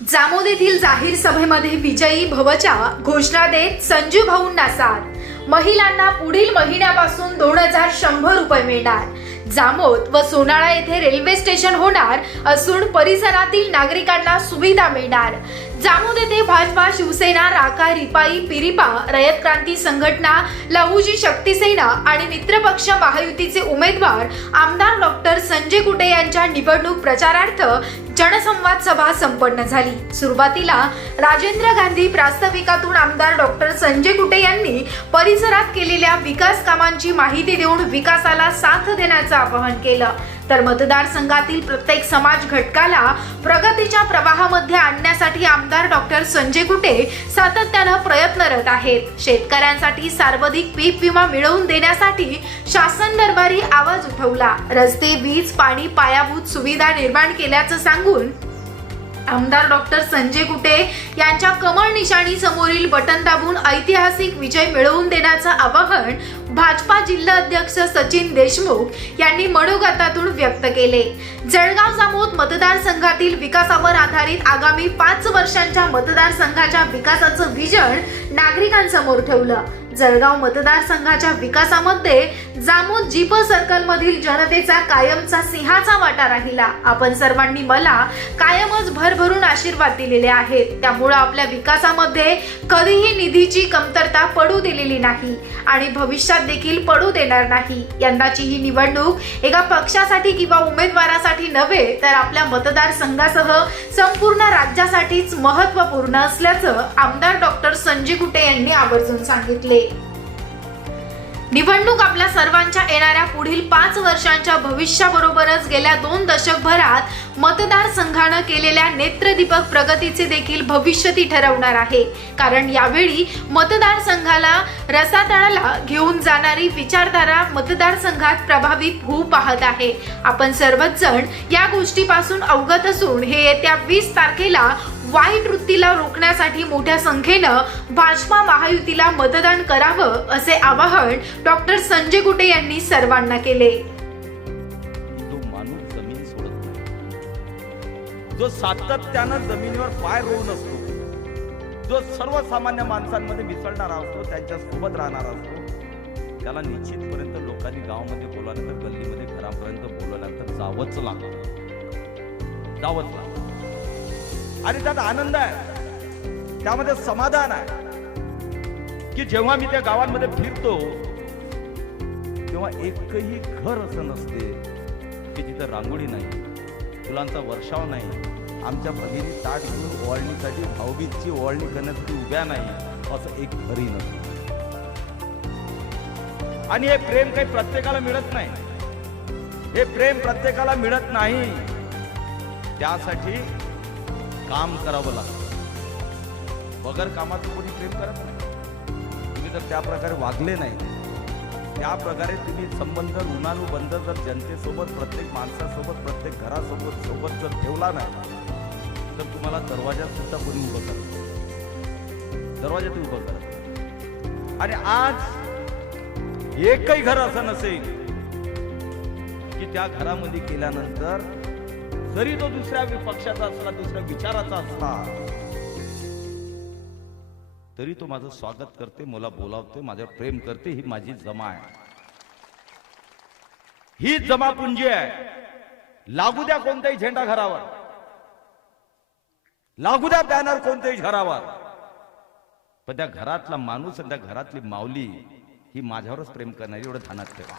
जामोद येथील जाहीर सभेमध्ये विजयी भवच्या घोषणा देत संजू भाऊ नासार. महिलांना पुढील महिन्यापासून दोन हजार शंभर रुपये मिळणार. जामोद व सोनाळा येथे रेल्वे स्टेशन होणार असून परिसरातील नागरिकांना सुविधा मिळणार. जामोद येथे भाजपा शिवसेना राका रिपाई पिरिपा रयत क्रांती संघटना लहुजी शक्ती सेना आणि मित्रपक्ष महायुतीचे उमेदवार आमदार डॉक्टर संजय कुटे यांच्या निवडणूक प्रचारार्थ जनसंवाद सभा संपन्न झाली. सुरुवातीला राजेंद्र गांधी प्रास्ताविकातून आमदार डॉक्टर संजय कुटे यांनी परिसरात केलेल्या विकास कामांची माहिती देऊन विकासाला साथ देण्याचं आवाहन केलं. तर मतदारसंघातील प्रत्येक समाज घटकाला प्रगतीच्या प्रवाहामध्ये आणण्यासाठी आमदार डॉक्टर संजय कुटे सातत्यानं प्रयत्नरत आहेत. शेतकऱ्यांसाठी सार्वधिक पीक विमा मिळवून देण्यासाठी शासन दरबारी ठेवला. रस्ते वीज पाणी पायाभूत सुविधा निर्माण केल्याचं सांगून आमदार डॉक्टर संजय कुटे यांच्या कमळ निशाणी समोरील बटन दाबून ऐतिहासिक विजय मिळवून देण्याचं आवाहन भाजपा जिल्हा अध्यक्ष सचिन देशमुख यांनी मनोगतातून व्यक्त केले. जळगाव जामोद मतदारसंघातील विकासावर आधारित आगामी पाच वर्षांच्या मतदारसंघाच्या विकासाचं विजन नागरिकांसमोर ठेवलं. जळगाव मतदारसंघाच्या विकासामध्ये जामोद जीप सर्कल मधील जनतेचा कायमचा सिंहाचा वाटा राहिला. आपण सर्वांनी मला कायमच भरभरून आशीर्वाद दिलेले आहेत. त्यामुळे आपल्या विकासामध्ये कधीही निधीची कमतरता पडू दिलेली नाही आणि भविष्यात देखील पडू देणार नाही. यंदाची ही निवडणूक एका पक्षासाठी किंवा उमेदवारासाठी नव्हे तर आपल्या मतदारसंघासह संपूर्ण राज्यासाठीच महत्त्वपूर्ण असल्याचं आमदार डॉक्टर संजय कुटे यांनी आवर्जून सांगितले. निवडणूक आपल्या सर्वांच्या येणाऱ्या पुढील पाच वर्षांच्या भविष्याबरोबरच गेल्या दोन दशकभरात मतदारसंघानं केलेल्या नेत्रदीपक प्रगतीचे देखील भविष्य ती ठरवणार आहे. कारण यावेळी मतदारसंघाला रसातळाला घेऊन जाणारी विचारधारा मतदारसंघात प्रभावित होऊ पाहत आहे. आपण सर्वच जण या गोष्टीपासून अवगत असून हे येत्या वीस तारखेला वाईट वृत्तीला रोखण्यासाठी मोठ्या संख्येनं भाजपा महायुतीला मतदान करावं असे आवाहन डॉक्टर संजय कुटे यांनी सर्वांना केले. जो सातत्यानं जमिनीवर पाय रोवून असतो जो सर्वसामान्य माणसांमध्ये मिसळणारा असतो त्यांच्यासोबत राहणारा असतो त्याला निश्चितपर्यंत लोकांनी गावामध्ये बोलवल्यानंतर गल्लीमध्ये घरापर्यंत बोलवल्यानंतर जावंच लागतं. जावंच लागतं. आणि त्यात आनंद आहे. त्यामध्ये समाधान आहे. की जेव्हा मी त्या गावांमध्ये फिरतो तेव्हा एकही घर असं नसते की जिथं रांगोळी नाही. फुलांचा वर्षाव नाही. आमच्या भगिनी ताट घेऊन ओवाळणीसाठी भाऊबीजची ओवाळणी करण्यासाठी उभ्या नाही असं एक घरी नसतं. आणि हे प्रेम काही प्रत्येकाला मिळत नाही. हे प्रेम प्रत्येकाला मिळत नाही. त्यासाठी काम करावं लागतं. बगर कामाचं कोणी प्रेम करत नाही. तुम्ही जर त्या प्रकारे वागले नाही त्या प्रकारे तुम्ही संबंध ऋणानुबंध जर जनतेसोबत प्रत्येक माणसासोबत प्रत्येक घरासोबत सोबत जर ठेवला नाही तर तुम्हाला दरवाजासुद्धा कोणी उभं करत दरवाजा तुम्ही उभं करत आणि आज एकही घर असं नसेल की त्या घरामध्ये गेल्यानंतर जरी तो दुसऱ्या पक्षाचा असला दुसऱ्या विचाराचा असला तरी तो माझं स्वागत करते मला बोलावते माझ्यावर प्रेम करते ही माझी जमा आहे. ही जमा पुंजी आहे. लागू द्या कोणताही झेंडा घरावर. लागू द्या बॅनर कोणत्याही घरावर. पण त्या घरातला माणूस आणि त्या घरातली माऊली ही माझ्यावरच प्रेम करणारी एवढं ध्यानात ठेवा